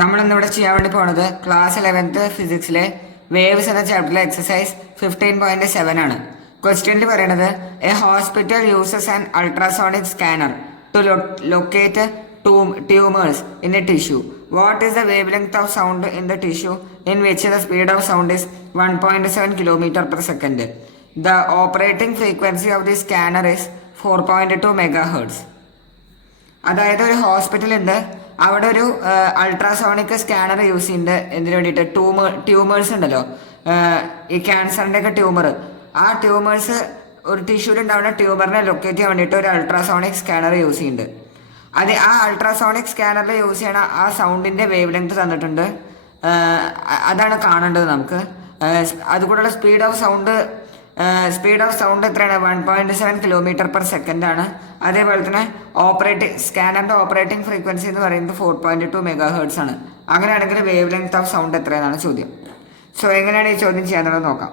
നമ്മളിന്നിവിടെ ചെയ്യാൻ വേണ്ടി പോണത് ക്ലാസ് 11th ഫിസിക്സിലെ വേവ്സ് എന്ന ചാപ്റ്ററിലെ എക്സസൈസ് 15.7 ആണ്. ക്വസ്റ്റ്യനിൽ പറയണത് a hospital uses an ultrasonic scanner to locate tumours in a tissue. What is the wavelength of sound in the tissue in which the speed of sound is 1.7 km/s. The operating frequency of the scanner is 4.2 MHz. അതായത് ഒരു hospital ഉണ്ട്, അവിടെ ഒരു ultrasonic scanner use ചെയ്യുന്നുണ്ട്. എന്തിനു വേണ്ടിയിട്ട്? Tumours ഉണ്ടല്ലോ, ഈ ക്യാൻസറിൻ്റെ ഒക്കെ ട്യൂമർ. ആ ട്യൂമേഴ്സ് ഒരു ടിഷ്യൂവിൽ ഉണ്ടാവുന്ന ട്യൂമറിനെ ലൊക്കേറ്റ് ചെയ്യാൻ വേണ്ടിയിട്ട് ഒരു അൾട്രാസോണിക് സ്കാനർ യൂസ് ചെയ്യുന്നുണ്ട്. ആ അൾട്രാസോണിക് സ്കാനറിൽ യൂസ് ചെയ്യണ ആ സൗണ്ടിൻ്റെ വേവ് ലെങ്ത് തന്നിട്ടുണ്ട്. അതാണ് കാണേണ്ടത് നമുക്ക്. അതുകൂടെയുള്ള സ്പീഡ് ഓഫ് സൗണ്ട് എത്രയാണ്? 1.7 km/s ആണ്. അതേപോലെ തന്നെ സ്കാനറിൻ്റെ ഓപ്പറേറ്റിംഗ് ഫ്രീക്വൻസി എന്ന് പറയുന്നത് 4.2 MHz ആണ്. അങ്ങനെയാണെങ്കിൽ വേവ് ലെങ്ത് ഓഫ് സൗണ്ട് എത്രയെന്നാണ് ചോദ്യം. സോ എങ്ങനെയാണ് ഈ ചോദ്യം ചെയ്യാന്നുള്ളത് നോക്കാം.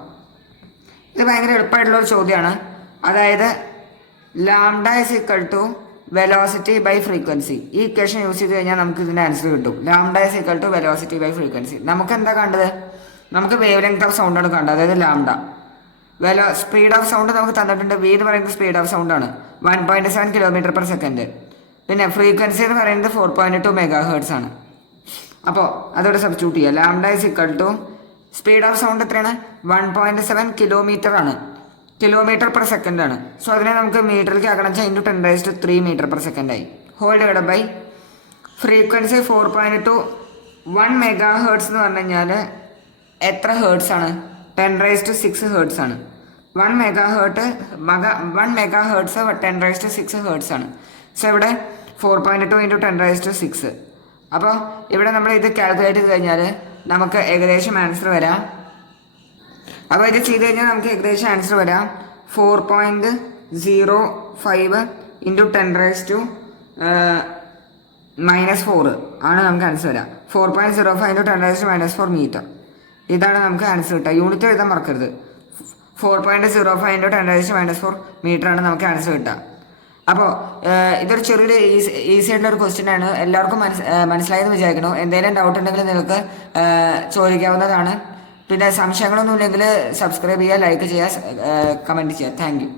ഇത് ഭയങ്കര എളുപ്പമായിട്ടുള്ളൊരു ചോദ്യമാണ്. അതായത് lambda is equal to velocity by frequency. ഈ ഇക്വേഷൻ യൂസ് ചെയ്ത് കഴിഞ്ഞാൽ നമുക്ക് ഇതിൻ്റെ ആൻസർ കിട്ടും. Lambda is equal to velocity by frequency. നമുക്ക് എന്താ കണ്ടത്? നമുക്ക് വേവ് ലെങ്ത് ഓഫ് സൗണ്ടാണ് കണ്ടത്, അതായത് ലാംഡ. സ്പീഡ് ഓഫ് സൗണ്ട് നമുക്ക് തന്നിട്ടുണ്ട്. വി എന്ന് പറയുന്നത് സ്പീഡ് ഓഫ് സൗണ്ട് ആണ്, 1.7 km/s. പിന്നെ ഫ്രീക്വൻസി എന്ന് പറയുന്നത് 4.2 MHz ആണ്. അപ്പോൾ അതോടെ സബ്സ്റ്റിറ്റ്യൂട്ട് ചെയ്യുക. Lambda is equal to speed of sound എത്രയാണ്? 1.7 km ആണ്, km/s ആണ്. സോ അതിനെ നമുക്ക് മീറ്ററിലേക്ക് ആക്കണം വെച്ചാൽ × 10⁻³ m/s ആയി. Whole divided by frequency 4.2. 1 MHz എന്ന് പറഞ്ഞു കഴിഞ്ഞാൽ എത്ര ഹേർട്സ് ആണ്? 10⁻⁶ ഹേർട്സ് ആണ്. 1 MHz 10⁻⁶ ഹേർട്സ് ആണ്. സോ ഇവിടെ 4.2 × 10⁻⁶. അപ്പോൾ ഇവിടെ നമ്മൾ ഇത് കാൽക്കുലേറ്റ് ചെയ്ത് കഴിഞ്ഞാൽ നമുക്ക് ഏകദേശം ആൻസർ വരാം. അപ്പോൾ ഇത് ചെയ്ത് കഴിഞ്ഞാൽ നമുക്ക് ഏകദേശം ആൻസർ വരാം 4.05 × 10⁻⁻⁴ ആണ് നമുക്ക് ആൻസർ വരാം. 4.05 × 10⁻⁻⁴ മീറ്റർ. ഇതാണ് നമുക്ക് ആൻസർ കിട്ടുക. യൂണിറ്റ് എഴുതാൻ മറക്കരുത്. 4.05 × 10⁻⁻⁴ മീറ്റർ ആണ് നമുക്ക് ആൻസർ കിട്ടുക. അപ്പോൾ ഇതൊരു ചെറിയൊരു ഈസി ആയിട്ടുള്ളൊരു ക്വസ്റ്റ്യൻ ആണ്. എല്ലാവർക്കും മനസ്സിലായെന്ന് വിചാരിക്കണോ? എന്തെങ്കിലും ഡൗട്ട് ഉണ്ടെങ്കിൽ നിങ്ങൾക്ക് ചോദിക്കാവുന്നതാണ്. പിന്നെ സംശയങ്ങളൊന്നും ഇല്ലെങ്കിൽ സബ്സ്ക്രൈബ് ചെയ്യുക, ലൈക്ക് ചെയ്യുക, കമൻറ്റ് ചെയ്യുക. Thank you.